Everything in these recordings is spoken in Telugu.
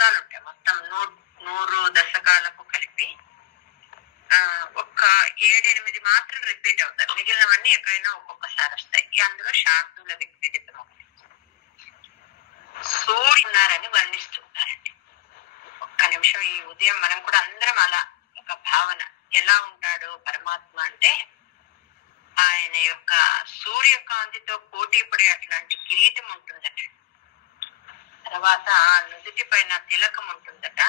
వృత్తాలు ఉంటాయి, మొత్తం 100 దశకాలకు కలిపి ఒక్క 7-8 మాత్రం రిపీట్ అవుతాయి. మిగిలినవన్నీ ఎక్కడైనా ఒక్కొక్కసారి వస్తాయి. అందులో శార్దూల విక్రీడితం సూర్యున్నారని వర్ణిస్తుంటారండి. ఒక్క నిమిషం, ఈ ఉదయం మనం కూడా అందరం అలా ఒక భావన, ఎలా ఉంటాడు పరమాత్మ అంటే ఆయన యొక్క సూర్యకాంతితో పోటీ పడే అట్లాంటి కిరీటం ఉంటుందట. తర్వాత నుదుటి పైన తిలకం ఉంటుందట.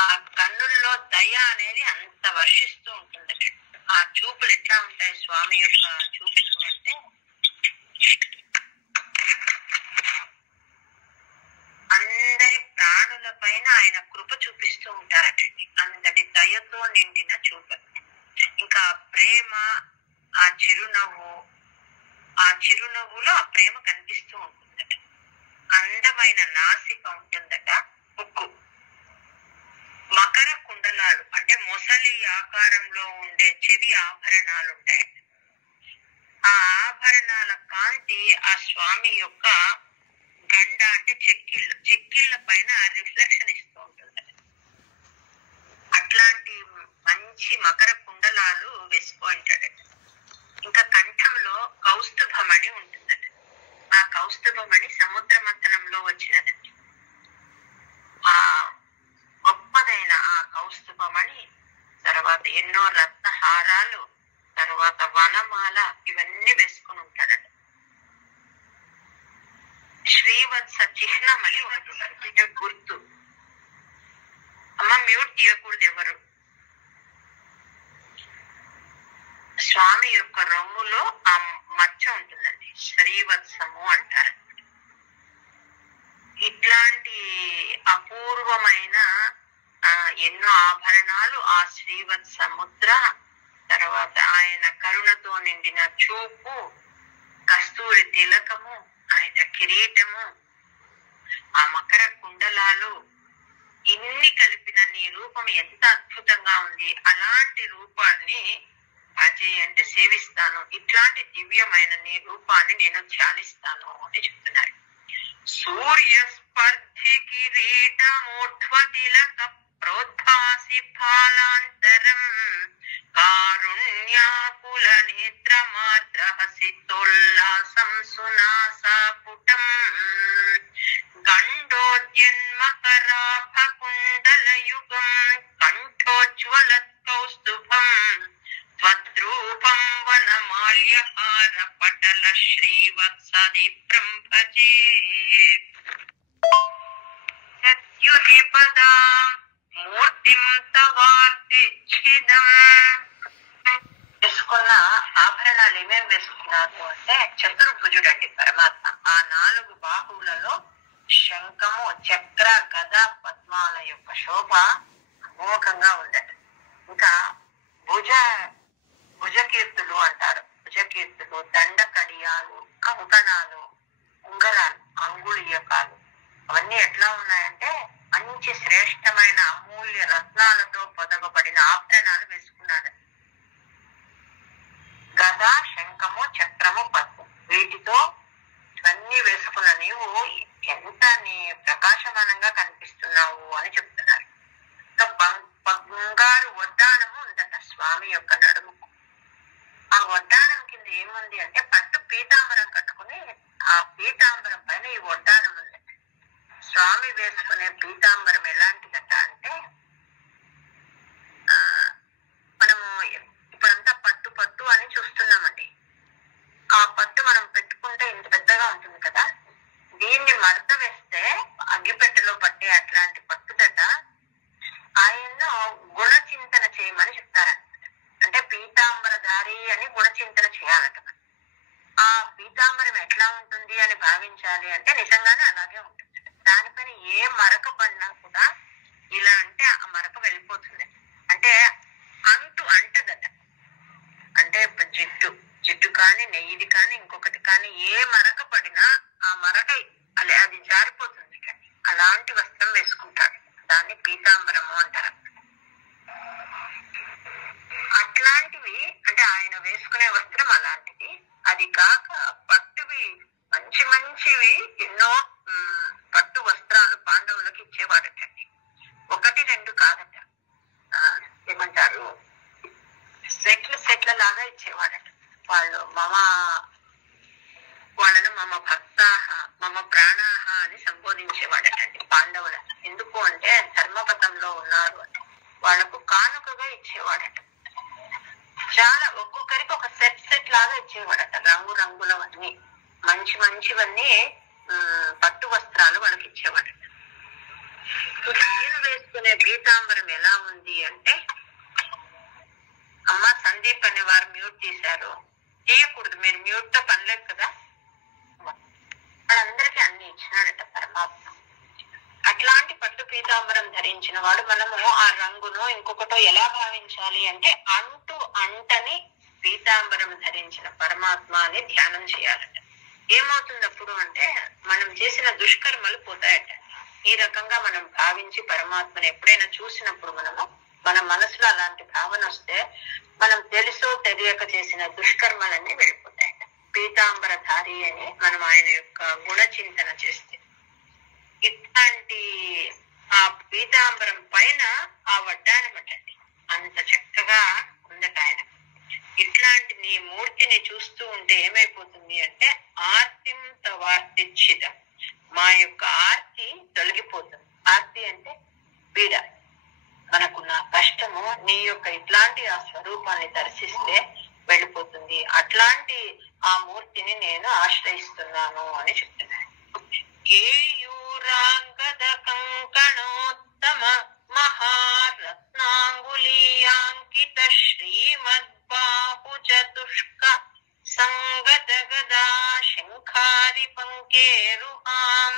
ఆ కన్నుల్లో దయ అనేది అంత వర్షిస్తూ ఉంటుందట. ఆ చూపులు ఎట్లా ఉంటాయి స్వామి యొక్క చూపులు అంటే అందరి ప్రాణుల పైన ఆయన కృప చూపిస్తూ ఉంటారటండి. అంతటి దయతో నిండిన చూపు. ఇంకా ప్రేమ, ఆ చిరునవ్వులో ఆ ప్రేమ కనిపిస్తూ ఉంటుందట. అందమైన నాసిక ఉంటుందట. ముక్కు, మకర కుండలాలు అంటే మొసలి ఆకారంలో ఉండే చెవి ఆభరణాలు ఉంటాయి. ఆ ఆభరణాల కాంతి ఆ స్వామి యొక్క గండ అంటే చెక్కిళ్ళ పైన రిఫ్లెక్షన్ ఇస్తూ ఉంటుందట. అట్లాంటి మంచి మకర కుండలాలు వేసుకుంటాడట. ఇంకా కంఠంలో కౌస్తుభమణి ఉంటుందట. ఆ కౌస్తుభమణి సముద్ర మథనంలో వచ్చినదండి. ఆ గొప్పదైన ఆ కౌస్తుభమణి, తర్వాత ఎన్నో రత్నహారాలు, తర్వాత వనమాల, ఇవన్నీ వేసుకుని ఉంటాడట. శ్రీవత్స చిహ్నం అని ఉంటున్నారు, అంటే గుర్తు. అమ్మ మ్యూట్ తీయకూడదు ఎవరు. స్వామి యొక్క రొమ్ములో ఆ మచ్చ ఉంటుందండి, శ్రీవత్సము అంటారు. ఇట్లాంటి అపూర్వమైన ఎన్నో ఆభరణాలు, ఆ శ్రీవత్స ముద్ర, తర్వాత ఆయన కరుణతో నిండిన చూపు, కస్తూరి తిలకము, ఆయన కిరీటము, ఆ మకర కుండలాలు, ఇన్ని కలిపిన నీ రూపం ఎంత అద్భుతంగా ఉంది. అలాంటి రూపాన్ని భజే అంటే సేవిస్తాను. ఇట్లాంటి దివ్యమైన నీ రూపాన్ని నేను ధ్యానిస్తాను అని చెప్తున్నారు. సూర్య స్పర్ధి కిరీటమూర్ధ్వ తిలక ప్రోద్భాసి ఫాలాంతరం కారుణ్యాకుల నేత్రమాద్రహసితోల్లాసం సునాసాపుటం గండోద్యన్మకరాభకుండలయుగం కంఠోజ్వలత్ కౌస్తుభం త్వద్రూపం వనమాల్యహార పటల శ్రీవత్సదిప్రం భజే. సత్యునిపదా మూర్తిం తవార్తిచ్చిదం. వేసుకున్న ఆభరణాలు ఏమేమి వేసుకున్నారు అంటే చతుర్భుజుడు అండి పరమాత్మ. ఆ 4 బాహువులలో శంఖము, చక్ర, గద, పద్మాల యొక్క శోభ అమోఘంగా ఉందట. ఇంకా భుజకీర్తులు అంటారు. భుజకీర్తులు, దండ కడియాలు, కంకణాలు, ఉంగరాలు, అంగుళీయకాలు, అవన్నీ ఎట్లా ఉన్నాయంటే మంచి శ్రేష్టమైన అమూల్య రత్నాలతో పొదగబడిన ఆభరణాలు వేసుకున్నాడు. గద, శంఖము, చక్రము, పద్మం, వీటితో ఇవన్నీ వేసుకున్న నీవు ఎంత నీ ప్రకాశమానంగా కనిపిస్తున్నావు అని చెప్తున్నారు. బంగారు వడ్డానము ఉందట స్వామి యొక్క నడుముకు. ఆ వడ్డానం కింద ఏముంది అంటే పట్టు పీతాంబరం కట్టుకుని ఆ పీతాంబరం పైన ఈ వడ్డానం ఉంది. స్వామి వేసుకునే పీతాంబరం ఎలాంటిదట అంటే మనము ఇప్పుడంతా పట్టు పట్టు అని చూస్తున్నామండి. ఆ పట్టు మనం పెట్టుకుంటే ఇంత పెద్దగా ఉంటుంది కదా, దీన్ని మడత వేస్తే అగ్గిపెట్టెలో పట్టే అట్లాంటి పట్టుదట. ఆయన గుణచింతన చేయమని చెప్తారట. అంటే పీతాంబరధారి అని గుణచింతన చేయాలట. ఆ పీతాంబరం ఎట్లా ఉంటుంది అని భావించాలి అంటే నిజంగానే అలాగే ఉంటుంది. దానిపైన ఏ మరక పడినా కూడా ఇలా అంటే ఆ మరక వెళ్ళిపోతుంది. అంటే అంటూ అంటదట. అంటే జిడ్డు కానీ, నెయ్యిది కానీ, ఇంకొకటి కానీ ఏ మరక పడినా ఆ మరక అది జారిపోతుంది. అలాంటి వస్త్రం వేసుకుంటాడు. దాన్ని పీతాంబరము అంటారు. అట్లాంటివి అంటే ఆయన వేసుకునే వస్త్రం అలాంటిది. అది కాక పట్టువి మంచివి ఎన్నో పట్టు వస్త్రాలు పాండవులకు ఇచ్చేవాడట. అంటే ధర్మపథంలో ఉన్నారు అంటే వాళ్ళకు కానుకగా ఇచ్చేవాడట. చాలా ఒక్కొక్కరికి ఒక సెట్ లాగా ఇచ్చేవాడట, రంగు రంగులవన్నీ మంచి మంచివన్నీ పట్టు వస్త్రాలు వాళ్ళకి ఇచ్చేవాడట. ఇంకా ఈయన వేసుకునే పీతాంబరం ఎలా ఉంది అంటే, అమ్మ సందీప్ అనే వారు మ్యూట్ తీశారు, తీయకూడదు, మీరు మ్యూట్ తో పనిలేదు కదా. వాళ్ళందరికీ అన్ని ఇచ్చినాడట పరమాత్మ. అట్లాంటి పట్టు పీతాంబరం ధరించిన వాడు మనము ఆ రంగును ఇంకొకటో ఎలా భావించాలి అంటే అంటని పీతాంబరం ధరించిన పరమాత్మ అని ధ్యానం చేయాలట. ఏమవుతుంది అప్పుడు అంటే మనం చేసిన దుష్కర్మలు పోతాయట. ఈ రకంగా మనం భావించి పరమాత్మను ఎప్పుడైనా చూసినప్పుడు మన మనసులో అలాంటి భావన వస్తే మనం తెలుసో తెలియక చేసిన దుష్కర్మలన్నీ వెళ్ళిపోతాయట. పీతాంబరధారి అని మనం ఆయన యొక్క గుణ చింతన చేస్తే, ఇట్లాంటి ఆ పీతాంబరం పైన ఆ వడ్డానమటండి అంత చక్కగా ఉందట ఆయన. ఇట్లాంటి నీ మూర్తిని చూస్తూ ఉంటే ఏమైపోతుంది అంటే ఆర్తిం తవార్తిచ్చితం, మా యొక్క ఆర్తి తొలగిపోతుంది. ఆర్తి అంటే పీడ, మనకున్న కష్టము నీ యొక్క ఇట్లాంటి ఆ స్వరూపాన్ని దర్శిస్తే వెళ్ళిపోతుంది. అట్లాంటి ఆ మూర్తిని నేను ఆశ్రయిస్తున్నాను అని చెప్తున్నాను. కేయూరాంగద కంకణోత్తమ మహారత్నాంగులీయాంకిత శ్రీమద్బాహు చతుష్క సంగత గదా శంఖారి పంకేరుహాం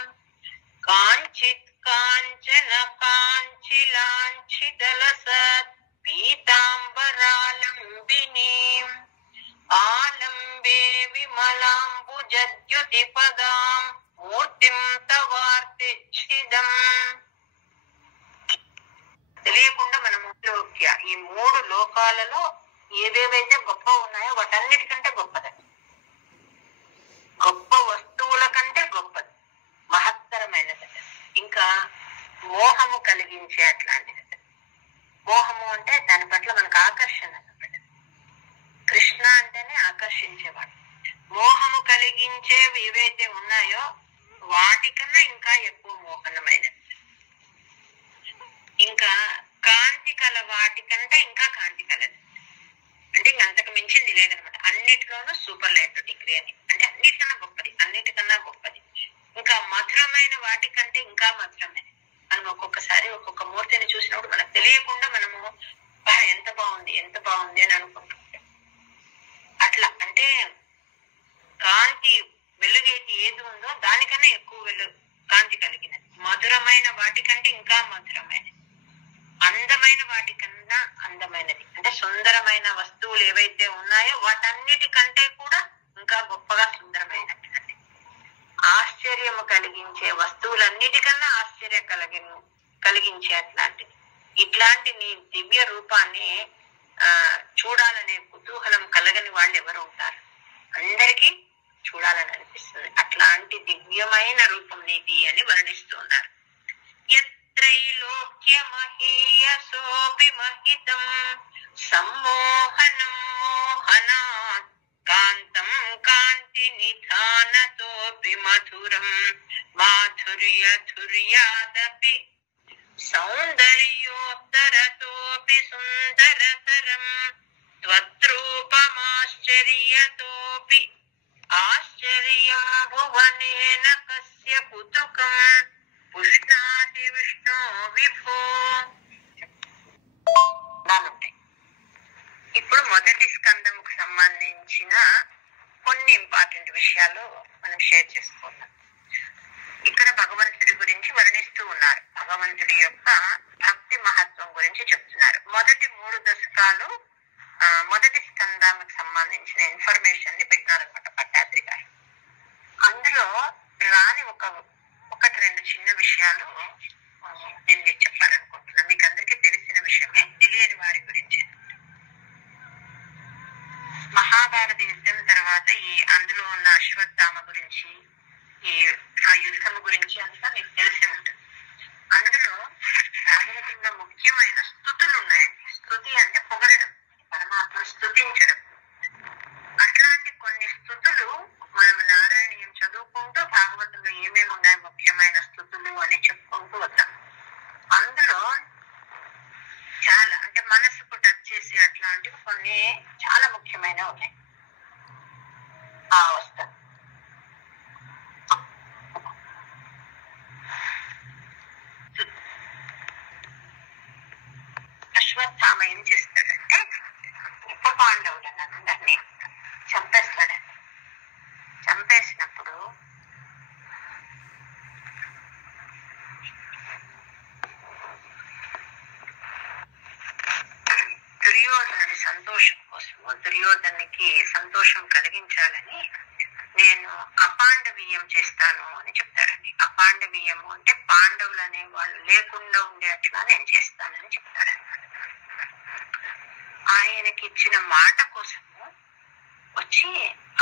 కాంచిత్ కాంచన కాంచిలాంఛితలసత్ పీతాంబరాలంబినీం ఆలంబే విమలాంబుజద్యుతి పదాం మూర్తిం తవార్తిచ్చిదం. తెలియకుండా మన ముఖ్య ఈ మూడు లోకాలలో ఏవేవైతే గొప్ప ఉన్నాయో వాటన్నిటికంటే గొప్పదండి. గొప్ప వస్తువుల కంటే గొప్పది, మహత్తరమైనది. ఇంకా మోహము కలిగించే అట్లాంటిది. మోహము అంటే దాని పట్ల మనకు ఆకర్షణ అన్నమాట. కృష్ణ అంటేనే ఆకర్షించేవాడు. మోహము కలిగించేవి ఏవైతే ఉన్నాయో వాటికన్నా ఇంకా ఎక్కువ మోహనమైనది. ఇంకా కాంతి కల వాటికంటే ఇంకా కాంతి కలది. అంటే ఇంక అంతకు మించింది లేదనమాట. అన్నిటిలోనూ సూపర్ లైట్ డిగ్రీ అని, అంటే అన్నిటికన్నా గొప్పది, అన్నిటికన్నా గొప్పది. ఇంకా మధురమైన వాటికంటే ఇంకా మధురమైన. మనం ఒక్కొక్కసారి ఒక్కొక్క మూర్తిని చూసినప్పుడు మనకు తెలియకుండా మనము ఎంత బాగుంది ఎంత బాగుంది అని అనుకుంటుంటాం. అట్లా అంటే కాంతి వెలుగేది ఏది ఉందో దానికన్నా ఎక్కువ కాంతి కలిగినది. మధురమైన వాటికంటే ఇంకా మధురమైనది. అందమైన వాటికన్నా అందమైనది. అంటే సుందరమైన వస్తువులు ఏవైతే ఉన్నాయో వాటన్నిటికంటే కూడా ఇంకా గొప్పగా సుందరమైనది. ఆశ్చర్యము కలిగించే వస్తువులన్నిటికన్నా ఆశ్చర్యం కలిగించే అట్లాంటిది. ఇట్లాంటి నీ దివ్య రూపాన్ని చూడాలనే కుతూహలం కలగని వాళ్ళు ఎవరు ఉంటారు? అందరికీ చూడాలని అనిపిస్తుంది. అట్లాంటి దివ్యమైన రూపం నీది అని వర్ణిస్తూ ఉన్నారు. యత్రైలోక్య మహీయసోపి మహితం సమ్మోహనం మోహనాత్ కాంతం కాంతి నిధానతోపి మధురం మాధుర్యధుర్యాదపి సౌందర్యోత్తరతోపి సుందరతరం త్వద్రూపమాశ్చర్యతోపి ఆశ్చర్యం భువనేన కస్య కుతుకం పుష్ణాతి విష్ణో విభో. ఇప్పుడు మొదటి స్కందముకు సంబంధించిన కొన్ని ఇంపార్టెంట్ విషయాలు మనం షేర్ చేసుకుందాం. ఇక్కడ భగవంతుడి గురించి వర్ణిస్తూ ఉన్నారు. భగవంతుడి యొక్క భక్తి మహత్వం గురించి చెప్తున్నారు. మొదటి 3 దశకాలు మొదటి స్కందానికి సంబంధించిన ఇన్ఫర్మేషన్ ని పెట్టారనమాట పట్టాద్రి గారు. అందులో రాని ఒకటి రెండు చిన్న విషయాలు నేను మీకు చెప్పాలనుకుంటున్నా. మీకు అందరికీ తెలిసిన విషయమే, తెలియని వారి గురించి. మహాభారత యుద్ధం తర్వాత అందులో ఉన్న అశ్వత్థామ గురించి, ఆ యుద్ధం గురించి అంతా మీకు తెలిసి ఉంటుంది. అందులో అశ్వత్థామ ఏం చేస్తాడంటే ఉప పాండవులను అందరినీ చంపేస్తాడు. చంపేసినప్పుడు దుర్యోధనుడి సంతోషం కోసము, దుర్యోధనునికి సంతోషం కలిగించాలని నేను అపాండవీయం చేస్తాను అని చెప్తాడండి. అపాండవీయము అంటే పాండవులు అనే వాళ్ళు లేకుండా ఉండేట్లా నేను చేస్తానని చెప్తాడన్నమాట. ఆయనకి ఇచ్చిన మాట కోసము వచ్చి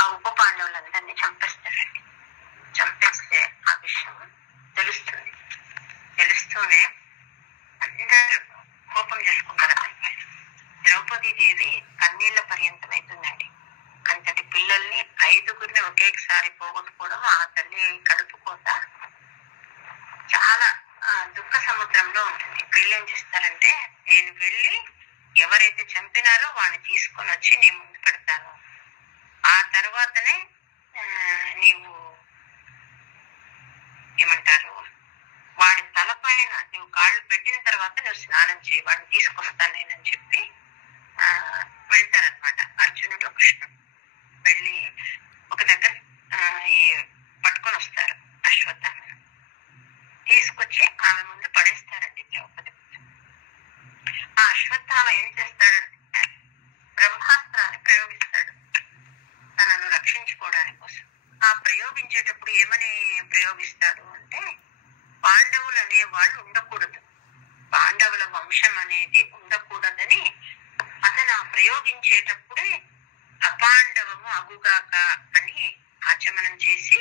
ఆ ఉప పాండవులందరినీ చంపేస్తాడండి. చంపేస్తే ఆ విషయం తెలుస్తుంది. తెలుస్తూనే అందరూ కోపం చేసుకుంటారు. ద్రౌపదీదేవి కన్నీళ్ల పర్యంతమైతుందండి. అంతటి పిల్లల్ని 5గురిని ఒకేసారి పోగొట్టుకోవడం ఆ తల్లి కడుపుకోత చాలా దుఃఖ సముద్రంలో ఉంటుంది. వీళ్ళేం చేస్తారంటే, నేను వెళ్ళి ఎవరైతే చంపినారో వాడిని తీసుకొని వచ్చి నీ ముందు పెడతాను, ఆ తర్వాతనే నీవు ఏమంటారు వాడి తలపైన నువ్వు కాళ్ళు పెట్టిన తర్వాత నువ్వు స్నానం చేయి, వాడిని తీసుకొస్తాను నేనని చెప్పి వెళ్తారనమాట. అర్జునుడు కృష్ణుడు వెళ్ళి ఒక దగ్గర పట్టుకొని వస్తారు. అశ్వత్థామను తీసుకొచ్చి ఆమె ముందు పడేస్తారండి ద్రౌపది. ఆ అశ్వత్థామ ఏం చేస్తాడంటే బ్రహ్మాస్త్రాన్ని ప్రయోగిస్తాడు తనను రక్షించుకోవడానికి కోసం. ఆ ప్రయోగించేటప్పుడు ఏమని ప్రయోగిస్తాడు అంటే, పాండవులు అనే వాళ్ళు ఉండకూడదు, పాండవుల వంశం అనేది ఉండకూడదని అతను ఆ ప్రయోగించేటప్పుడే అపాండవము అగుగాక అని ఆచమనం చేసి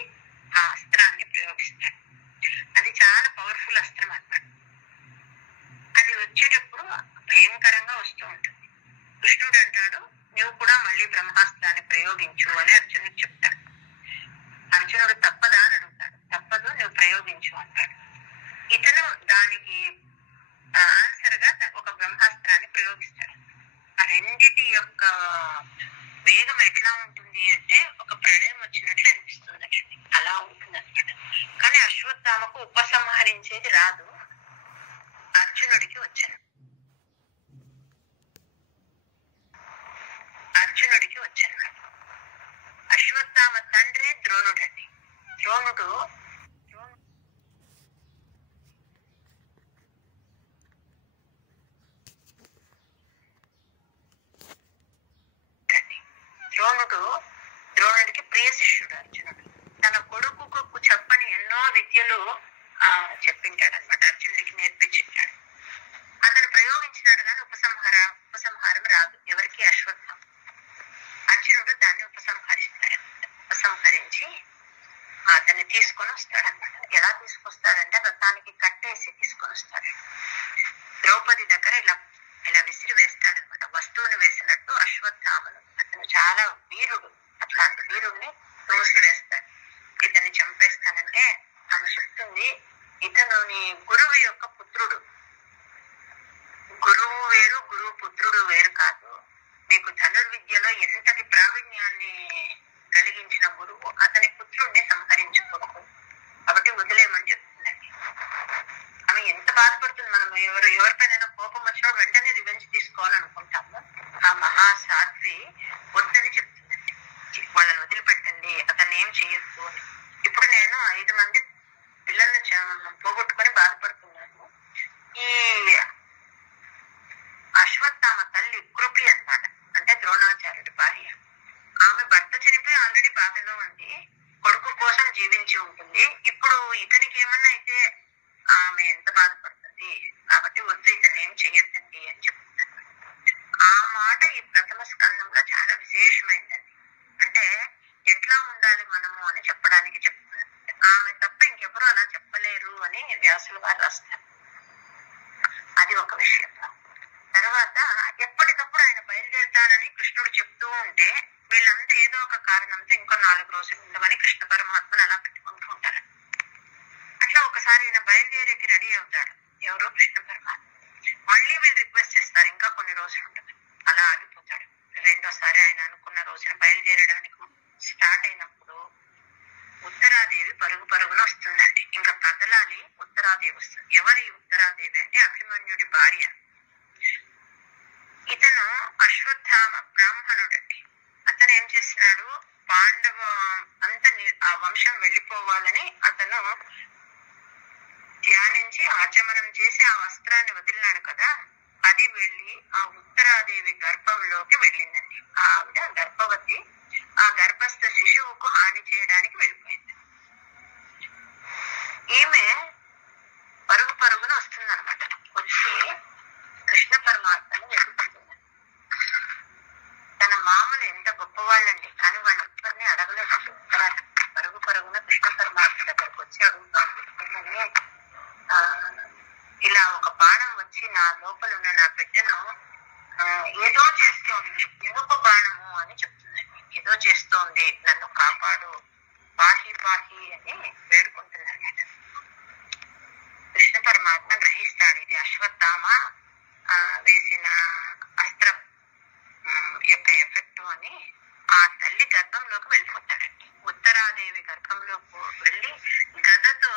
ఆ అస్త్రాన్ని ప్రయోగిస్తాడు. అది చాలా పవర్ఫుల్ అస్త్రం అన్నమాట. అది వచ్చేటప్పుడు భయంకరంగా వస్తూ ఉంటుంది. కృష్ణుడు అంటాడు, నువ్వు కూడా మళ్ళీ బ్రహ్మాస్త్రాన్ని ప్రయోగించు అని అర్జునుడు చెప్తాడు. అర్జునుడు తప్పదా అని అడుగుతాడు. తప్పదు, నువ్వు ప్రయోగించు అంటాడు. ఇతను దానికి ఆన్సర్ గా ఒక బ్రహ్మాస్త్రాన్ని ప్రయోగిస్తాడు. ఆ రెండిటి యొక్క వేగం ఎట్లా ఉంటుంది అంటే ఒక ప్రళయం వచ్చినట్లు అనిపిస్తుంది. అలా ఉంటుంది అన్నమాట. కానీ అశ్వత్థామకు ఉపసంహరించేది రాదు, అర్జునుడికి వచ్చాను. అశ్వత్థామ తండ్రి ద్రోణుడు అండి. ద్రోణుడు ద్రోణుడికి ప్రియ శిష్యుడు అర్జునుడు. తన కొడుకు చెప్పని ఎన్నో విద్యలు చెప్పింటాడు అనమాట, అర్జునుడికి నేర్పించాడు. అతను ప్రయోగించినాడు కానీ ఉపసంహారం రాదు ఎవరికి, అశ్వత్థామ. అర్జునుడు దాన్ని ఉపసంహరించి అతన్ని తీసుకొని వస్తాడనమాట. ఎలా తీసుకొస్తాడంటే రథానికి కట్టేసి తీసుకొని వస్తాడు. ద్రౌపది దగ్గర ఇలా విసిరి వేస్తాడనమాట. వస్తువుని వేసినట్టు అశ్వత్థామను, అతను చాలా వీరుడు, అట్లాంటి వీరుణ్ణి తోసి వేస్తాడు. ఇతన్ని చంపేస్తానంటే ఆమె చెప్తుంది, ఇతను నీ గురువు యొక్క పుత్రుడు, గురువు వేరు గురువు పుత్రుడు వేరు కాదు, నీకు ధనుర్విద్యలో ఎంతటి ప్రావీణ్యాన్ని కలిగించిన గురువు అతని పుత్రుడిని సంహరించకూడదు, కాబట్టి వదిలేయమని చెప్తుందండి. ఆమె ఎంత బాధపడుతుంది. మనం ఎవరిపైన కోపం వచ్చినప్పుడు వెంటనే రివెంజ్ తీసుకోవాలనుకుంటాము. ఆ మహాసాధ్వి వద్దని చెప్తుందండి, వాళ్ళని వదిలిపెట్టండి, అతన్ని ఏం చేయొద్దు అని. ఇప్పుడు నేను 5 మంది పిల్లల్ని పోగొట్టుకొని బాధపడుతున్నాను. ఈ అశ్వత్థామ తల్లి కృపి అన్నమాట, అంటే ద్రోణాచార్యుడి భార్య. ఆమె భర్త చనిపోయి ఆల్రెడీ బాధలో ఉంది, కొడుకు కోసం జీవించి ఉంటుంది. ఇప్పుడు ఇతనికి ఏమన్నా అయితే ఆమె ఎంత బాధపడుతుంది, కాబట్టి వద్దు, ఇతన్ని ఏం చెయ్యొద్దండి అని చెప్తున్నారు. ఆ మాట ఈ ప్రథమ స్కందంలో చాలా విశేషమైందండి. అంటే ఎట్లా ఉండాలి మనము అని చెప్పడానికి చెప్తున్నారు. ఆమె తప్ప ఇంకెవరు అలా చెప్పలేరు అని వ్యాసుల వారు రాస్తారు. అది ఒక విషయం. తర్వాత ఎప్పటికప్పుడు ఆయన బయలుదేరుతానని కృష్ణుడు చెప్తూ ఉంటే వీళ్ళంతా ఏదో ఒక కారణంతో ఇంకో 4 రోజులు ఉండమని కృష్ణ పరమాత్మను అలా పెట్టుకుంటూ ఉంటారు. అట్లా ఒకసారి ఆయన బయలుదేరేకి రెడీ అవుతాడు, ఎవరో కృష్ణ పరమాత్మ. మళ్ళీ వీళ్ళు రిక్వెస్ట్ చేస్తారు ఇంకా కొన్ని రోజులు ఉండమని, అలా ఆగిపోతాడు. రెండోసారి ఆయన అనుకున్న రోజున బయలుదేరడానికి స్టార్ట్ అయినప్పుడు ఉత్తరాదేవి పరుగున వస్తుందండి. ఇంకా కదలాలి, ఉత్తరాదేవి వస్తుంది. ఎవరి ఉత్తరాదేవి అంటే అభిమన్యుడి భార్య. ఇతను అశ్వత్థామ బ్రాహ్మణుడు అండి. అతను ఏం చేస్తున్నాడు, పాండవ అంత ఆ వంశం వెళ్ళిపోవాలని అతను ధ్యానించి ఆచమనం చేసి ఆ వస్త్రాన్ని వదిలినాడు కదా, అది వెళ్ళి ఆ ఉత్తరాదేవి గర్భంలోకి వెళ్ళిందండి. ఆవిడ గర్భవతి, ఆ గర్భస్థ శిశువుకు హాని చేయడానికి వెళ్ళిపోయింది. ఈమె పరుగు పరుగున వస్తుందన్నమాట. వచ్చి కృష్ణ పరమాత్మను వెతుకుంటుంది. తన మామలు ఎంత గొప్పవాళ్ళండి, కానీ వాళ్ళు ఎవరిని అడగలేదు. పరుగు పరుగున కృష్ణ పరమాత్మ దగ్గరకు వచ్చి అడుగుతోంది, ఇలా ఒక బాణం వచ్చి నా లోపల ఉన్న నా బిడ్డను ఏదో చేస్తోంది, ఎందుకు బాణము అని చెప్తుందండి. ఏదో చేస్తోంది, నన్ను కాపాడు, పాహి పాహి అని వేడుకుంటున్నాడు. కృష్ణ పరమాత్మ గ్రహిస్తాడు ఇది అశ్వత్థామ వేసిన అస్త్రం యొక్క ఎఫెక్ట్ అని. ఆ తల్లి గర్భంలోకి వెళ్ళిపోతాడండి. ఉత్తరాదేవి గర్భంలోకి వెళ్ళి గదతో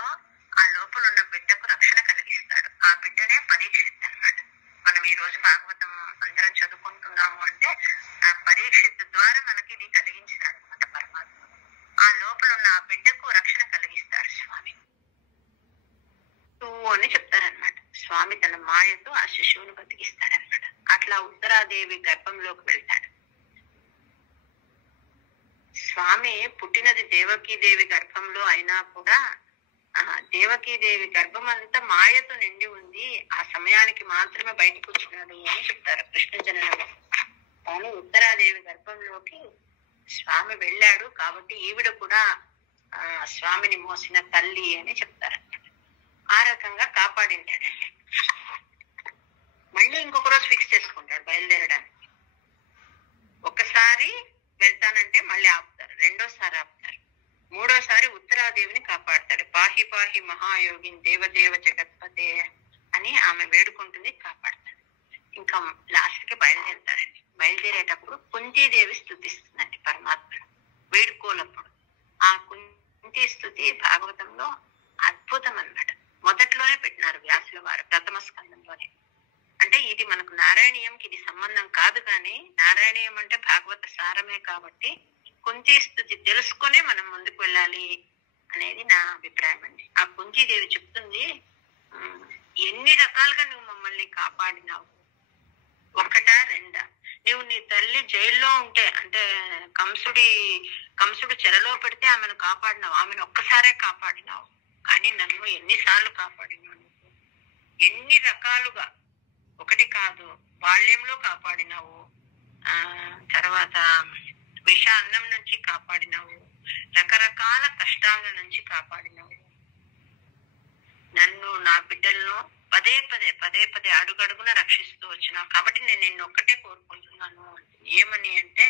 ఆ లోపల ఉన్న బిడ్డకు రక్షణ కలిగిస్తాడు. ఆ బిడ్డనే పరీక్షిత్ అన్నమాట. మనం ఈ రోజు భాగవతం అందరం చదువుకుంటున్నాము అంటే ఆ పరీక్షిత్ ద్వారా మనకి ఇది కలిగించినాడు అనమాట పరమాత్మ. ఆ లోపల ఉన్న ఆ బిడ్డకు రక్షణ కలిగిస్తాడు స్వామి అని చెప్తారనమాట. స్వామి తన మాయతో ఆ శిశువును బతికిస్తాడనమాట. అట్లా ఉత్తరాదేవి గర్భంలోకి వెళ్తాడు. స్వామి పుట్టినది దేవకీదేవి గర్భంలో అయినా కూడా దేవకీదేవి గర్భం అంతా మాయతో నిండి ఉంది, ఆ సమయానికి మాత్రమే బయటకు వచ్చినాడు అని చెప్తారు కృష్ణ జననంలో. కానీ ఉత్తరాదేవి గర్భంలోకి స్వామి వెళ్ళాడు కాబట్టి ఈవిడ కూడా స్వామిని మోసిన తల్లి అని చెప్తారన్నమాట. ఆ రకంగా కాపాడింటాడండి. మళ్ళీ ఇంకొక రోజు ఫిక్స్ చేసుకుంటాడు బయలుదేరడానికి. ఒక్కసారి వెళ్తానంటే మళ్ళీ ఆపుతారు, రెండోసారి ఆపుతారు, మూడోసారి ఉత్తరాదేవిని కాపాడతాడు. పాహి పాహి మహాయోగిని దేవదేవ జగత్పతే అని ఆమె వేడుకుంటుంది, కాపాడతాడు. ఇంకా లాస్ట్ కి బయలుదేరుతాడండి. బయలుదేరేటప్పుడు కుంతీదేవి స్తుతిస్తుందండి పరమాత్మను వేడుకోలప్పుడు. ఆ కుంతి స్తుతి భాగవతంలో అద్భుతం అన్నమాట. మొదట్లోనే పెట్టినారు వ్యాసుల వారు, ప్రథమ స్కందంలోనే. అంటే ఇది మనకు నారాయణీయంకి ఇది సంబంధం కాదు, కానీ నారాయణీయం అంటే భాగవత సారమే కాబట్టి కుంతి స్తుతి తెలుసుకునే మనం ముందుకు వెళ్ళాలి అనేది నా అభిప్రాయం అండి. ఆ కుంతీదేవి చెప్తుంది, ఎన్ని రకాలుగా నువ్వు మమ్మల్ని కాపాడినావు, ఒకటా రెండా? నువ్వు నీ తల్లి జైల్లో ఉంటే, అంటే కంసుడు చెరలో పెడితే ఆమెను కాపాడినావు, ఆమెను ఒక్కసారే కాపాడినావు. కానీ నన్ను ఎన్నిసార్లు కాపాడినావు, ఎన్ని రకాలుగా, ఒకటి కాదు, బాల్యంలో కాపాడినావు, తర్వాత విష అన్నం నుంచి కాపాడినావు, రకరకాల కష్టాల నుంచి కాపాడినావు, నన్ను నా బిడ్డలను పదే పదే అడుగడుగున రక్షిస్తూ వచ్చినావు. కాబట్టి నేను నిన్ను ఒక్కటే కోరుకుంటున్నాను. ఏమని అంటే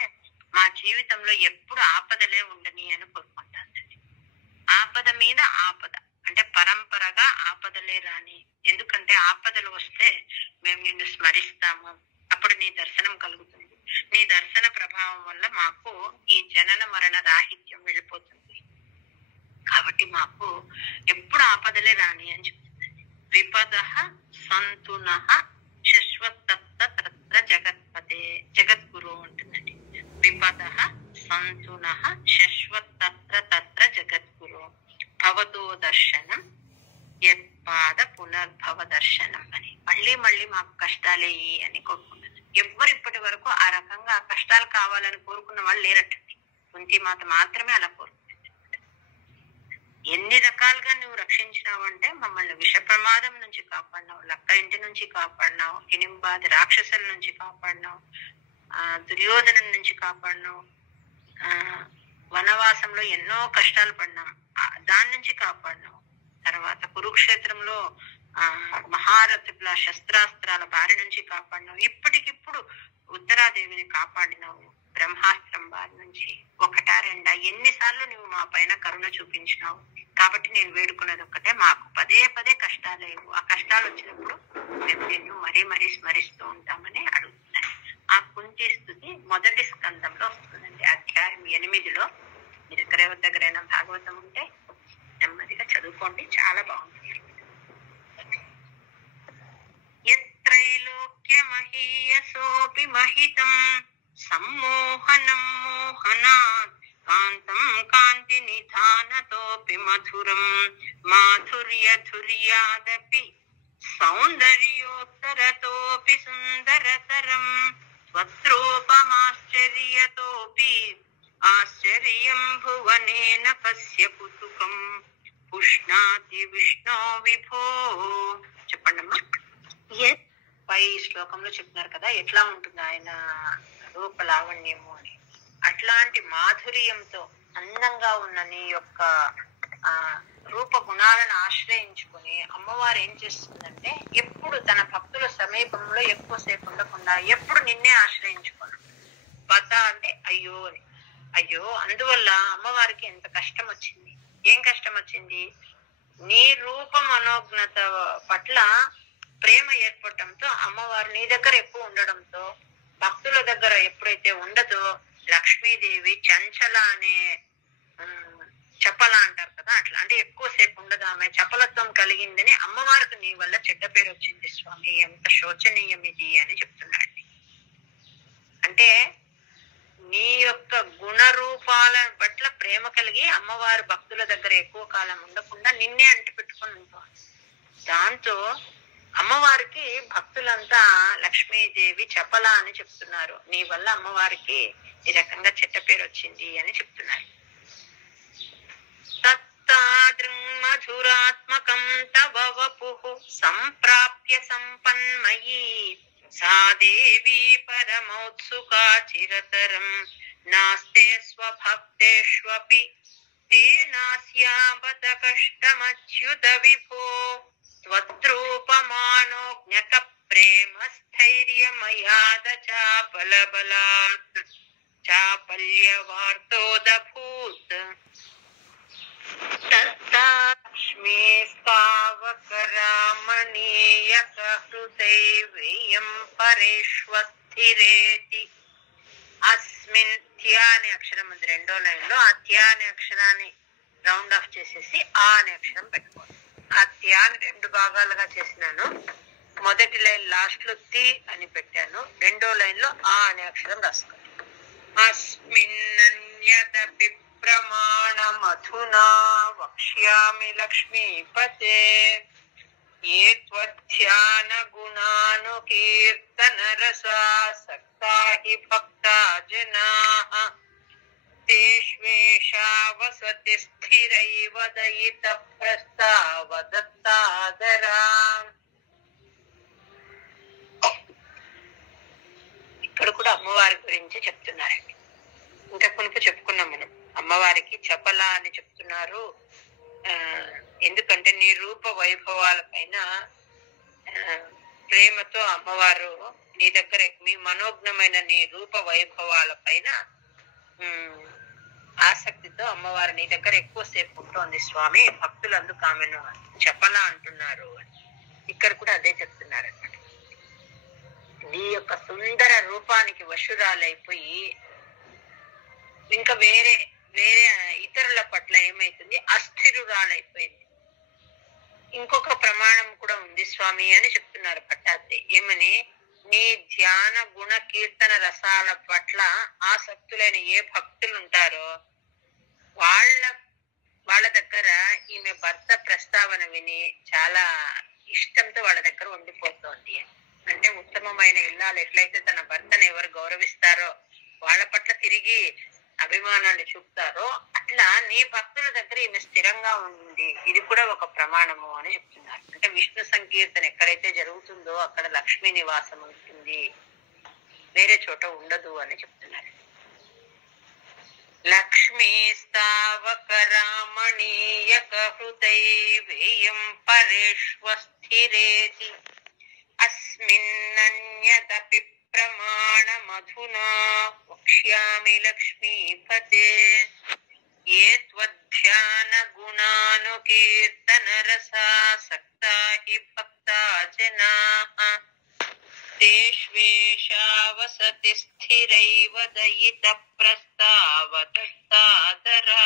మా జీవితంలో ఎప్పుడు ఆపదలే ఉండని అని కోరుకుంటానండి. ఆపద మీద ఆపద అంటే పరంపరగా ఆపదలే రాని. ఎందుకంటే ఆపదలు వస్తే మేము నిన్ను స్మరిస్తాము, అప్పుడు నీ దర్శనం కలుగుతుంది. నీ దర్శన ప్రభావం వల్ల మాకు ఈ జనన మరణ రాహిత్యం వెళ్ళిపోతుంది. కాబట్టి మాకు ఎప్పుడు ఆపదలే రాని అని చెప్తుందండి. విపద సంతున శశ్వతత్ర జగత్పతే జగద్గురు ఉంటుందండి. విపద సంతున శశ్వతత్ర జగద్గురు భవతో దర్శనం యత్పాద పునర్భవ దర్శనం అని. మళ్ళీ మళ్ళీ మాకు కష్టాలే అని కోరుకుంటున్నాను. ఎవ్వరు ఇప్పటి వరకు ఆ రకంగా ఆ కష్టాలు కావాలని కోరుకున్న వాళ్ళు లేరటండి. కుంతి మాత మాత్రమే అలా కోరుకుంటుంది. ఎన్ని రకాలుగా నువ్వు రక్షించినావు అంటే మమ్మల్ని విష ప్రమాదం నుంచి కాపాడినావు, లక్క ఇంటి నుంచి కాపాడినావు, హిడింబాది రాక్షసుల నుంచి కాపాడినావు, దుర్యోధనం నుంచి కాపాడినావు, వనవాసంలో ఎన్నో కష్టాలు పడినాం, దాని నుంచి కాపాడినావు. తర్వాత కురుక్షేత్రంలో మహారథుల శస్త్రాస్త్రాల బారి నుంచి కాపాడినావు. ఇప్పటికిప్పుడు ఉత్తరాదేవిని కాపాడినావు బ్రహ్మాస్త్రం బారి నుంచి. ఒకటా రెండా, ఎన్నిసార్లు నువ్వు మా పైన కరుణ చూపించినావు. కాబట్టి నేను వేడుకున్నది ఒక్కటే, మాకు పదే పదే కష్టాలేవు. ఆ కష్టాలు వచ్చినప్పుడు మేము నిన్ను మరీ స్మరిస్తూ ఉంటామని అడుగుతున్నాను. ఆ కుంతి స్తుతి మొదటి స్కందంలో వస్తుందండి, అధ్యాయం 8లో. మీ దగ్గర ఎవరి దగ్గరైనా భాగవతం ఉంటే నెమ్మదిగా చదువుకోండి, చాలా బాగుంటుంది. యత్రైలోక్య మహీయసో తతోపి మహితం సమ్మోహనం మోహనాత్ కాంతం కాంతి నిధానతోపి మధురం మాధుర్యధుర్యాదపి సౌందర్యోత్తరతోపి సుందరతరం త్వత్రూపమాశ్చర్యతోపి ఆశ్చర్యం భువనేన కస్య కుతుకం పుష్ణాతి విష్ణో విభో. చెప్పండమ్మా. పై శ్లోకంలో చెప్తున్నారు కదా ఎట్లా ఉంటుంది ఆయన రూప లావణ్యము అని. అట్లాంటి మాధుర్యంతో అందంగా ఉన్న నీ యొక్క రూప గుణాలను ఆశ్రయించుకుని అమ్మవారు ఏం చేస్తుందంటే ఎప్పుడు తన భక్తుల సమీపంలో ఎక్కువసేపు ఉండకుండా ఎప్పుడు నిన్నే ఆశ్రయించుకోను. పత అంటే అయ్యో అని. అయ్యో అందువల్ల అమ్మవారికి ఎంత కష్టం వచ్చింది. ఏం కష్టం వచ్చింది? నీ రూప మనోజ్ఞత పట్ల ప్రేమ ఏర్పడటంతో అమ్మవారు నీ దగ్గర ఎక్కువ ఉండడంతో భక్తుల దగ్గర ఎప్పుడైతే ఉండదో లక్ష్మీదేవి చంచల అనే చపల అంటారు కదా, అట్లా అంటే ఎక్కువసేపు ఉండదు ఆమె, చపలత్వం కలిగిందని అమ్మవారికి నీ వల్ల చెడ్డ పేరు వచ్చింది స్వామి, ఎంత శోచనీయం ఇది అని చెప్తున్నాడు. అంటే నీ యొక్క గుణ రూపాల పట్ల ప్రేమ కలిగి అమ్మవారి భక్తుల దగ్గర ఎక్కువ కాలం ఉండకుండా నిన్నే అంటి పెట్టుకొని ఉంటావు. దాంతో అమ్మవారికి భక్తులంతా లక్ష్మీదేవి చపల అని చెప్తున్నారు. నీ వల్ల అమ్మవారికి ఈ రకంగా చెడ్డ పేరు వచ్చింది అని చెప్తున్నారు. మధురాత్మకం తవ వపుః సంప్రాప్య సంపన్మయీ సా దేవీ పరమౌత్సుకా చిరతరం నాస్తే స్వభక్తేష్వపి తేనాస్యావత కష్టమచ్యుత విభో త్వద్రూపమానోజ్ఞక ప్రేమ స్థైర్యమయాద చాపలబలాత్ చాపల్యవార్తోదభూత్ తత్తాక్ష్మేస్తావకరామణీయక హృదైవేయం పరేష్వస్థిరేతి. అస్మిన్ త్యా అనే అక్షరం ఉంది రెండో లైన్ లో. ఆ త్యా అనే అక్షరాన్ని రౌండ్ ఆఫ్ చేసేసి ఆ అనే అక్షరం పెట్టుకోవాలి. ఆ త్యాని రెండు భాగాలుగా చేసినాను. మొదటి లైన్ లాస్ట్ లో తి అని పెట్టాను, రెండో లైన్ లో ఆ అనే అక్షరం రాసుకోండి. అస్మిన్నన్యదపి ప్రమాణమధునా వక్ష్యామి లక్ష్మీపతే ఏ త్వధ్యాన గుణానుకీర్తన రసాసక్తా హి భక్తా జనాః తేష్వేషా వసతి స్థిరైవ దయిత ప్రస్తావ దత్తాదరా. ఇక్కడ కూడా అమ్మవారి గురించి చెప్తున్నారండి. ఇంతకు మునుపు చెప్పుకున్నాం మనం, అమ్మవారికి చపల అని చెప్తున్నారు. ఎందుకంటే నీ రూప వైభవాల పైన ప్రేమతో అమ్మవారు నీ దగ్గర, మీ మనోజ్ఞమైన నీ రూప వైభవాల పైన ఆసక్తితో అమ్మవారు నీ దగ్గర ఎక్కువసేపు ఉంటోంది స్వామి, భక్తులు అందుకు ఆమెను చపల అంటున్నారు అని. ఇక్కడ కూడా అదే చెప్తున్నారు అన్నమాట. నీ యొక్క సుందర రూపానికి వశురాలైపోయి ఇంకా వేరే వేరే ఇతరుల పట్ల ఏమైతుంది, అస్థిరురాలైపోయింది. ఇంకొక ప్రమాణం కూడా ఉంది స్వామి అని చెప్తున్నారు పట్టాత్రి. ఏమని? నీ ధ్యాన గుణ కీర్తన రసాల పట్ల ఆసక్తులైన ఏ భక్తులు ఉంటారో వాళ్ళ దగ్గర ఈమె భర్త ప్రస్తావన విని చాలా ఇష్టంతో వాళ్ళ దగ్గర ఉండిపోతోంది. అంటే ఉత్తమమైన ఇల్లాలు ఎట్లయితే తన భర్తను ఎవరు గౌరవిస్తారో వాళ్ళ పట్ల తిరిగి అభిమానాన్ని చూపుతారో అట్లా నీ భక్తుల దగ్గర ఈమె స్థిరంగా ఉంది. ఇది కూడా ఒక ప్రమాణము అని చెప్తున్నారు. అంటే విష్ణు సంకీర్తన ఎక్కడైతే జరుగుతుందో అక్కడ లక్ష్మీ నివాసం ఉంటుంది, వేరే చోట ఉండదు అని చెప్తున్నారు. లక్ష్మీ స్థావకరామణీయక హృదైవేయం పరేష్వస్థిరేతి అస్మిన్నన్యదపి ప్రమాణమధునా వక్ష్యామి లక్ష్మీపతే ఏ త్వధ్యాన గుణానుకీర్తన రసాసక్తా హి భక్తా జనాః తేష్వేషా వసతి స్థిరైవ దయిత ప్రస్తావ దత్తాదరా.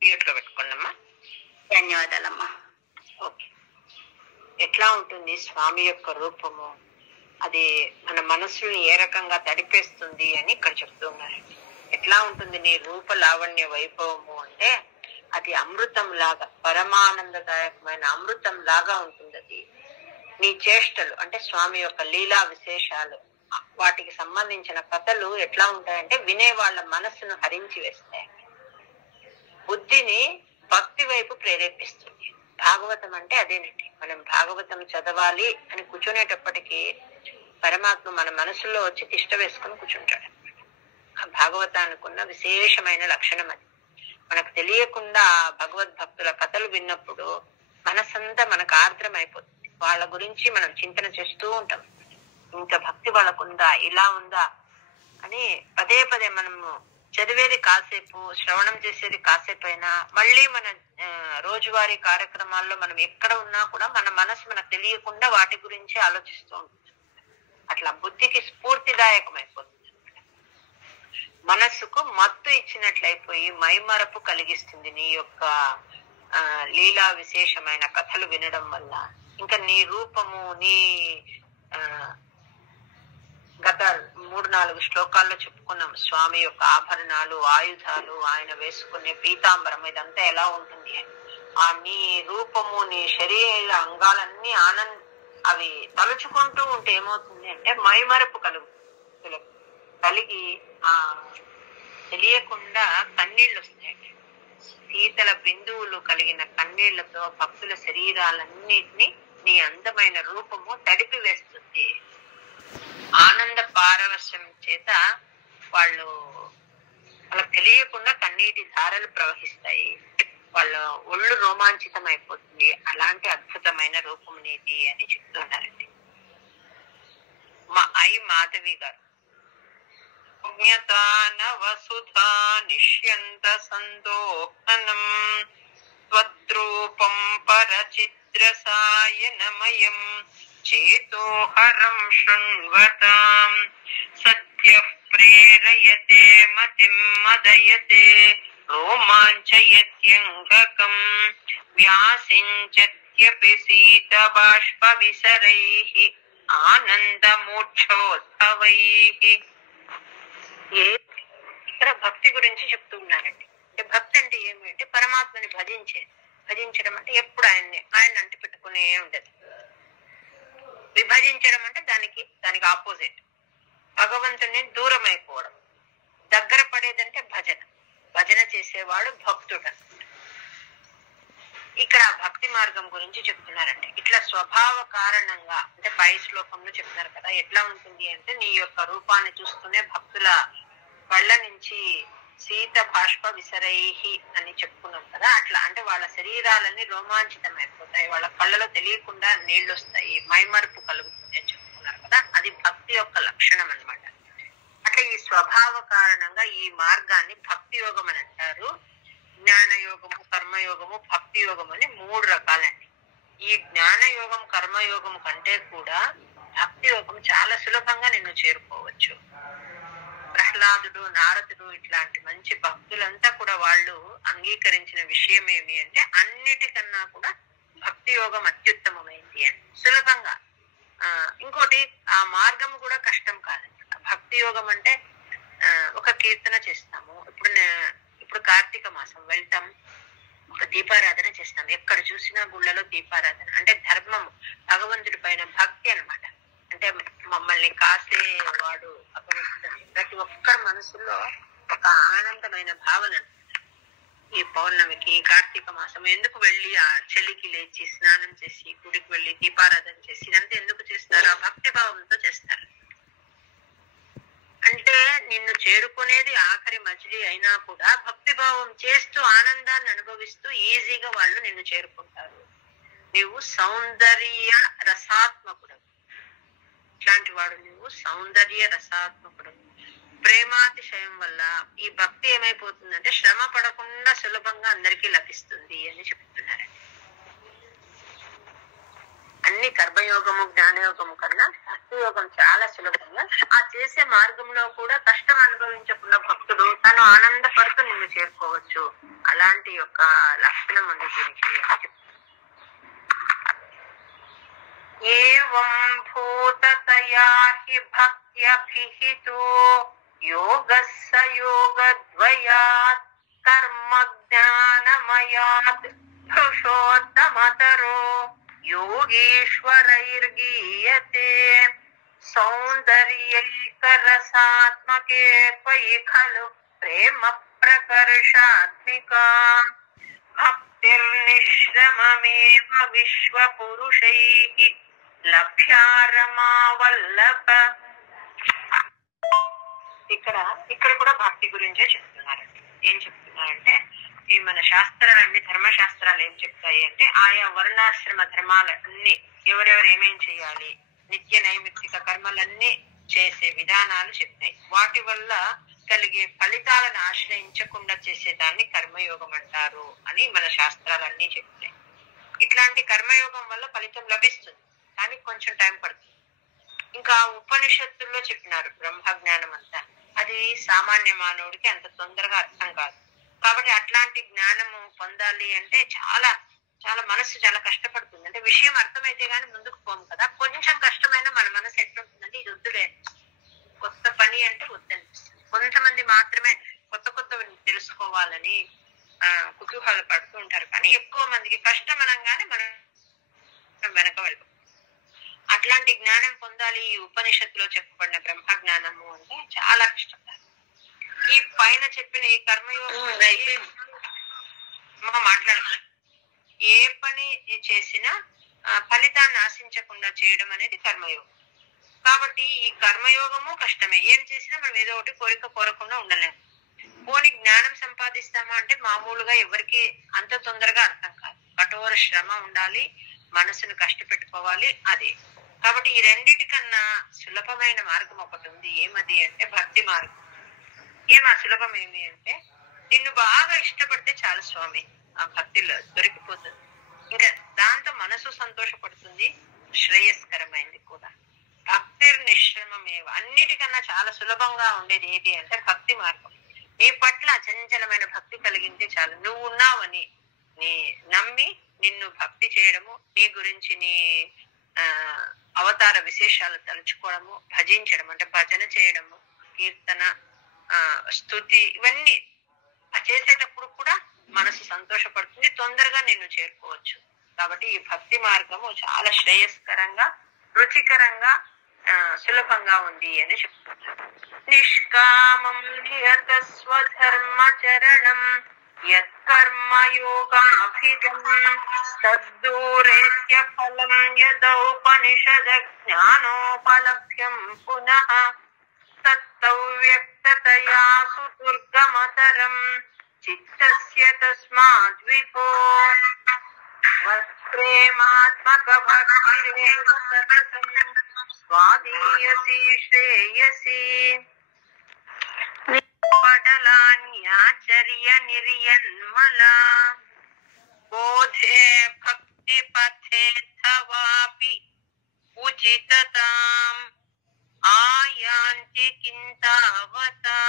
మ్యూట్లో పెట్టుకోండమ్మా. ధన్యవాదాలమ్మా. ఓకే. ఎట్లా ఉంటుంది స్వామి యొక్క రూపము? అది మన మనస్సుని ఏ రకంగా తడిపేస్తుంది అని ఇక్కడ చెప్తూ ఉన్నారండి. ఎట్లా ఉంటుంది నీ రూప లావణ్య వైభవము అంటే అది అమృతం లాగా, పరమానందదాయకమైన అమృతం లాగా ఉంటుంది. అది నీ చేష్టలు అంటే స్వామి యొక్క లీలా విశేషాలు, వాటికి సంబంధించిన కథలు ఎట్లా ఉంటాయంటే వినే వాళ్ళ మనస్సును హరించి వేస్తాయి, బుద్ధిని భక్తి వైపు ప్రేరేపిస్తుంది. భాగవతం అంటే అదేనండి. మనం భాగవతం చదవాలి అని కూర్చునేటప్పటికీ పరమాత్మ మన మనసులో వచ్చి తిష్ట వేసుకుని కూర్చుంటాడు. ఆ భాగవతానికి ఉన్న విశేషమైన లక్షణం అది. మనకు తెలియకుండా భగవద్భక్తుల కథలు విన్నప్పుడు మనసంతా మనకు ఆర్ద్రం అయిపోతుంది. వాళ్ళ గురించి మనం చింతన చేస్తూ ఉంటాం. ఇంత భక్తి వాళ్ళకుందా, ఇలా ఉందా అని పదే పదే మనము చదివేది కాసేపు, శ్రవణం చేసేది కాసేపు అయినా మళ్ళీ మన రోజువారీ కార్యక్రమాల్లో మనం ఎక్కడ ఉన్నా కూడా మన మనసు మనకు తెలియకుండా వాటి గురించి ఆలోచిస్తూ ఉంటుంది. అట్లా బుద్ధికి స్ఫూర్తిదాయకమైపోతుంది, మనస్సుకు మత్తు ఇచ్చినట్లయిపోయి మైమరపు కలిగిస్తుంది నీ యొక్క లీలా విశేషమైన కథలు వినడం వల్ల. ఇంకా నీ రూపము, నీ గత 3-4 శ్లోకాల్లో చెప్పుకున్నాం స్వామి యొక్క ఆభరణాలు, ఆయుధాలు, ఆయన వేసుకునే పీతాంబరం, ఇదంతా ఎలా ఉంటుంది అని. ఆ నీ రూపము, నీ శరీర అంగాలన్నీ అవి తలుచుకుంటూ ఉంటే ఏమవుతుంది అంటే మైమరపు కలిగి ఆ తెలియకుండా కన్నీళ్లు వస్తాయండి. శీతల బిందువులు కలిగిన కన్నీళ్లతో భక్తుల శరీరాలన్నిటినీ నీ అందమైన రూపము తడిపి వేస్తుంది. ఆనంద పారవశ్యం చేత వాళ్ళకి తెలియకుండా కన్నీటి ధారలు ప్రవహిస్తాయి, వాళ్ళ ఒళ్ళు రోమాంచితం అయిపోతుంది. అలాంటి అద్భుతమైన రూపం నీది అని చెప్తున్నారండి. మాధవి గారు వసుధా నిష్యంత సందోహనం త్వద్రూపం పరచిత్ర సాయనమయం చేతోహరం శృణ్వతాం సద్యః ప్రేరయతే మతిం మదయతే రోమాంచయత్యంగకం వ్యాసించత్యపి శీత బాష్ప విసరైః ఆనందమోక్షోద్భవైః. ఇక్కడ భక్తి గురించి చెప్తూ ఉన్నారండి. అంటే భక్తి అంటే ఏమిటంటే పరమాత్మని భజించడం అంటే ఎప్పుడు ఆయన్ని అంటి పెట్టుకునే ఉండదు. విభజించడం అంటే దానికి ఆపోజిట్, భగవంతుని దూరం అయిపోవడం. దగ్గర పడేదంటే భజన చేసేవాడు భక్తుడు. ఇక్కడ భక్తి మార్గం గురించి చెప్తున్నారంటే ఇట్లా స్వభావ కారణంగా, అంటే పై శ్లోకంలో చెప్తున్నారు కదా ఎట్లా ఉంటుంది అంటే నీ యొక్క రూపాన్ని చూస్తూనే భక్తుల కళ్ళ నుంచి శీత బాష్ప విసరైహి అని చెప్పుకున్నాం కదా, అట్లా అంటే వాళ్ళ శరీరాలన్నీ రోమాంచితం అయిపోతాయి, వాళ్ళ కళ్ళలో తెలియకుండా నీళ్లు వస్తాయి, మైమరుపు కలుగుతుంది అని చెప్పుకున్నారు కదా. అది భక్తి యొక్క లక్షణం అన్నమాట. అట్లా ఈ స్వభావ కారణంగా ఈ మార్గాన్ని భక్తి యోగం అని అంటారు. జ్ఞానయోగము, కర్మయోగము, భక్తి యోగం అని 3 రకాలండి. ఈ జ్ఞానయోగం, కర్మయోగం కంటే కూడా భక్తి యోగం చాలా సులభంగా నిన్ను చేరుకోవచ్చు. ప్రహ్లాదుడు, నారదుడు ఇట్లాంటి మంచి భక్తులంతా కూడా వాళ్ళు అంగీకరించిన విషయం ఏమి అంటే అన్నిటికన్నా కూడా భక్తి యోగం అత్యుత్తమమైంది అని, సులభంగా. ఇంకోటి ఆ మార్గం కూడా కష్టం కాదు. భక్తి యోగం అంటే ఒక కీర్తన చేస్తాము, ఇప్పుడు కార్తీక మాసం వెళ్తాం, ఒక దీపారాధన చేస్తాం, ఎక్కడ చూసినా గుళ్ళలో దీపారాధన అంటే ధర్మము, భగవంతుడి పైన భక్తి అన్నమాట. అంటే మమ్మల్ని కాసేవాడు భగవంతుడని ప్రతి ఒక్కరి మనసులో ఒక ఆనందమైన భావన. ఈ పౌర్ణమికి, కార్తీక మాసం ఎందుకు వెళ్ళి ఆ చలికి లేచి స్నానం చేసి గుడికి వెళ్ళి దీపారాధన చేసి ఇదంతా ఎందుకు చేస్తారు? ఆ భక్తి భావంతో చేస్తారు. అంటే నిన్ను చేరుకునేది ఆఖరి మజిలీ అయినా కూడా భక్తి భావం చేస్తూ ఆనందాన్ని అనుభవిస్తూ ఈజీగా వాళ్ళు నిన్ను చేరుకుంటారు. నీవు సౌందర్య రసాత్మకుడు, ఇట్లాంటి వాడు నువ్వు సౌందర్య రసాత్మకుడు. ప్రేమాతిశయం వల్ల ఈ భక్తి ఏమైపోతుందంటే శ్రమ పడకుండా సులభంగా అందరికీ లభిస్తుంది అని చెప్తున్నారు. అన్ని కర్మయోగము, జ్ఞానయోగము కన్నా భక్తి యోగం చాలా సులభంగా, ఆ చేసే మార్గంలో కూడా కష్టం అనుభవించకుండా భక్తుడు తను ఆనందపడుతూ నిన్ను చేరుకోవచ్చు. అలాంటి యొక్క లక్షణం ఉంది దీనికి అని చెప్తున్నారు. ఏవం భూతతయ మయా హి భక్త్యభిహితో యోగః స యోగద్వయాత్ కర్మ జ్ఞానమయాత్ పురుషోత్తమతరో యోగీశ్వరైర్గీయతే సౌందర్యైకరసాత్మకే త్వయి ఖలు ప్రేమ ప్రకర్షాత్మికా భక్తిర్నిశ్రమమేవ విశ్వపురుషైః లభ్యారమావల్లభ. ఇక్కడ కూడా భక్తి గురించే చెప్తున్నారండి. ఏం చెప్తున్నారంటే ఈ మన శాస్త్రాలన్నీ ధర్మశాస్త్రాలు ఏం చెప్తాయి అంటే ఆయా వర్ణాశ్రమ ధర్మాలన్నీ ఎవరెవరు ఏమేం చేయాలి, నిత్య నైమిత్తిక కర్మలన్నీ చేసే విధానాలు చెప్తాయి. వాటి వల్ల కలిగే ఫలితాలను ఆశ్రయించకుండా చేసేదాన్ని కర్మయోగం అంటారు అని మన శాస్త్రాలన్నీ చెప్తాయి. ఇట్లాంటి కర్మయోగం వల్ల ఫలితం లభిస్తుంది, కానీ కొంచెం టైం పడుతుంది. ఇంకా ఉపనిషత్తుల్లో చెప్పినారు బ్రహ్మ జ్ఞానం అంతా, అది సామాన్య మానవుడికి అంత తొందరగా అర్థం కాదు. కాబట్టి అట్లాంటి జ్ఞానము పొందాలి అంటే చాలా చాలా మనసు చాలా కష్టపడుతుంది. అంటే విషయం అర్థమైతే గానీ ముందుకు పోము కదా. కొంచెం కష్టమైన మన మనసు ఎట్లుంటుందంటే ఇది వద్దులే, కొత్త పని అంటే వద్దనిపిస్తుంది. కొంతమంది మాత్రమే కొత్త కొత్త తెలుసుకోవాలని కుతూహల పడుతూ ఉంటారు, కానీ ఎక్కువ మందికి కష్టం అనగానే మనం వెనక వెళ్ళిపోతాం. అట్లాంటి జ్ఞానం పొందాలి ఈ ఉపనిషత్తులో చెప్పబడిన బ్రహ్మ జ్ఞానము అంటే చాలా కష్టం. ఈ పైన చెప్పిన ఈ కర్మయోగం మాట్లాడుతాం. ఏ పని చేసినా ఫలితాన్ని ఆశించకుండా చేయడం అనేది కర్మయోగం. కాబట్టి ఈ కర్మయోగము కష్టమే. ఏం చేసినా మనం ఏదో ఒకటి కోరకుండా ఉండలేము. పోని జ్ఞానం సంపాదిస్తామా అంటే మామూలుగా ఎవరికి అంత తొందరగా అర్థం కాదు. కఠోర శ్రమ ఉండాలి, మనసును కష్టపెట్టుకోవాలి. అది కాబట్టి ఈ రెండిటికన్నా సులభమైన మార్గం ఒకటి ఉంది. ఏమది అంటే భక్తి మార్గం. ఆ సులభం ఏమి అంటే నిన్ను బాగా ఇష్టపడితే చాలు స్వామి, ఆ భక్తిలో దొరికిపోతుంది. ఇంకా దాంతో మనసు సంతోషపడుతుంది, శ్రేయస్కరమైంది కూడా. భక్తి నిశ్రమమేవ, అన్నిటికన్నా చాలా సులభంగా ఉండేది ఏది అంటే భక్తి మార్గం. నీ పట్ల అచంచలమైన భక్తి కలిగింటే చాలు. నువ్వు ఉన్నావని నీ నమ్మి నిన్ను భక్తి చేయడము, నీ గురించి నీ అవతార విశేషాలు తలుచుకోవడము, భజించడం అంటే భజన చేయడము, కీర్తన, స్తుతి, ఇవన్నీ చేసేటప్పుడు కూడా మనసు సంతోషపడుతుంది, తొందరగా నిన్ను చేరుకోవచ్చు. కాబట్టి ఈ భక్తి మార్గము చాలా శ్రేయస్కరంగా, రుచికరంగా, సులభంగా ఉంది అని చెప్తున్నారు. నిష్కామం నియత స్వధర్మచరణం యత్కర్మ యోగాభిధం తద్దూరేత్య ఫలం యదౌపనిషద జ్ఞానోపలభ్యం పునః తత్తవ్యక్తతయా సుదుర్గమతరం చిత్తస్య తస్మాద్ విభో వత్ప్రేమాత్మక భక్తిరేవ సతతం స్వాదీయసి శ్రేయసి పటలాన్యాచర్య నిర్యన్మలా బోధే భక్తి పథేథవాపి ఉచితతాం ఆయాంతి కింతావతా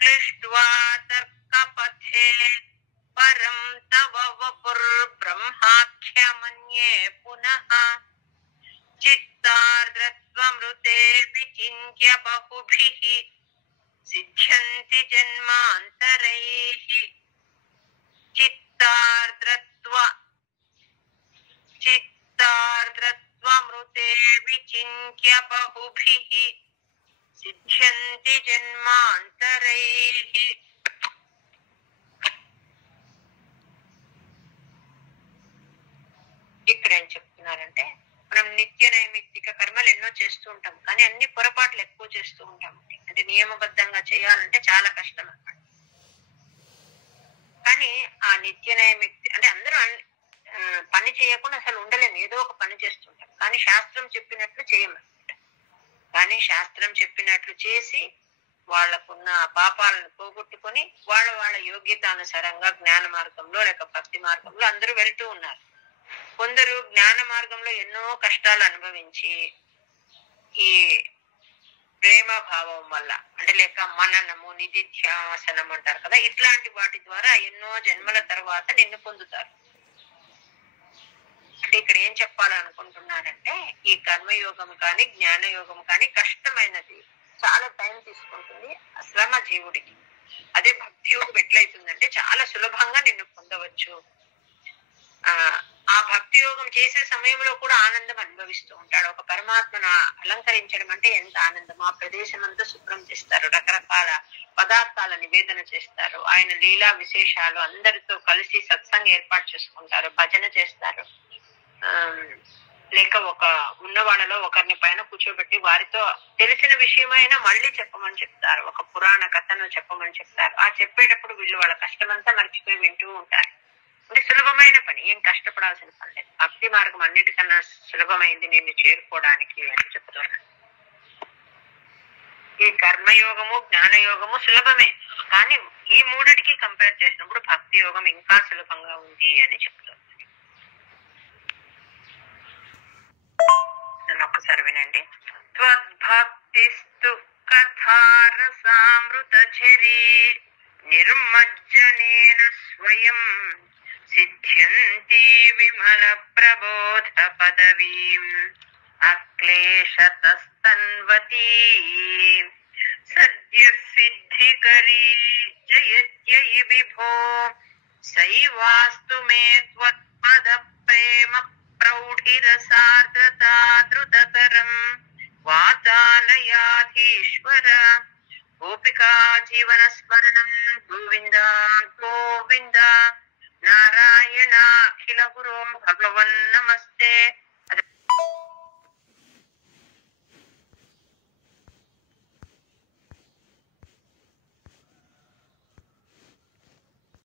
క్లిష్ట్వా తర్కపథే పరం తవ వపుర్ బ్రహ్మాఖ్యమన్యే పునః చిత్తార్ద్రత్వమృతే విచింత్య బహుభిః సిద్ధ్యంతి జన్మాంతరైః చిత్తార్ద్రత్వమృతే విచింత్య బహుభిః సిద్ధ్యంతి జన్మాంతరైః. ఇక్కడ ఏం చెప్తున్నారంటే మనం నిత్య నైమిత్తిక కర్మలు ఎన్నో చేస్తూ ఉంటాం, కానీ అన్ని పొరపాట్లు ఎక్కువ చేస్తూ ఉంటాం. అంటే నియమబద్ధంగా చేయాలంటే చాలా కష్టం అన్నమాట. కానీ ఆ నిత్య నైమిత్తి అంటే అందరూ పని చేయకుండా అసలు ఉండలేము, ఏదో ఒక పని చేస్తుంటాం. కానీ శాస్త్రం చెప్పినట్లు చేయమన్నమాట. కానీ శాస్త్రం చెప్పినట్లు చేసి వాళ్లకున్న పాపాలను పోగొట్టుకొని వాళ్ళ యోగ్యతానుసారంగా జ్ఞాన మార్గంలో లేక భక్తి మార్గంలో అందరూ వెళ్తూ ఉన్నారు. కొందరు జ్ఞాన మార్గంలో ఎన్నో కష్టాలు అనుభవించి ఈ ప్రేమ భావం వల్ల అంటే లేక మననము, నిధిధ్యాసనం అంటారు కదా, ఇట్లాంటి వాటి ద్వారా ఎన్నో జన్మల తర్వాత నిన్ను పొందుతారు. అంటే ఇక్కడ ఏం చెప్పాలనుకుంటున్నానంటే ఈ కర్మయోగం కానీ జ్ఞానయోగం కానీ కష్టమైనది, చాలా టైం తీసుకుంటుంది, శ్రమ జీవుడికి. అదే భక్తి యోగం ఎట్లయితుందంటే చాలా సులభంగా నిన్ను పొందవచ్చు. ఆ భక్తి యోగం చేసే సమయంలో కూడా ఆనందం అనుభవిస్తూ ఉంటాడు. ఒక పరమాత్మను అలంకరించడం అంటే ఎంత ఆనందం. ఆ ప్రదేశం అంతా శుభ్రం చేస్తారు, రకరకాల పదార్థాల నివేదన చేస్తారు, ఆయన లీలా విశేషాలు, అందరితో కలిసి సత్సంగం ఏర్పాటు చేసుకుంటారు, భజన చేస్తారు. లేక ఒక ఉన్న వాళ్ళలో ఒకరిని పైన కూర్చోబెట్టి వారితో తెలిసిన విషయమైనా మళ్ళీ చెప్పమని చెప్తారు, ఒక పురాణ కథను చెప్పమని చెప్తారు. ఆ చెప్పేటప్పుడు వీళ్ళు వాళ్ళ కష్టమంతా మర్చిపోయి వింటూ ఉంటారు. అంటే సులభమైన పని, ఏం కష్టపడాల్సిన పని లేదు. భక్తి మార్గం అన్నిటికన్నా సులభమైంది నిన్ను చేరుకోవడానికి అని చెప్తున్నాను. ఈ కర్మయోగము జ్ఞానయోగము సులభమే, కానీ ఈ మూడిటికి కంపేర్ చేసినప్పుడు భక్తి యోగం ఇంకా సులభంగా ఉంది అని చెప్తున్నాను. ఒక్కసారి వినండి. త్వద్భక్తిస్తు కథారసామృత ఝరీ నిర్మజ్జనేన స్వయం సిద్ధ్యంతి విమల ప్రబోధ పదవీం అక్లేశతస్తన్వతీ సద్య సిద్ధికరీ జయత్యై విభో సైవాస్తు మే త్వత్పద ప్రేమ ప్రౌఢిరసార్ద్రతా ధృతతరం వాతాలయాధీశ్వర గోపికా జీవన స్మరణం గోవింద గోవింద నారాయణాఖిల గురో భగవన్ నమస్తే.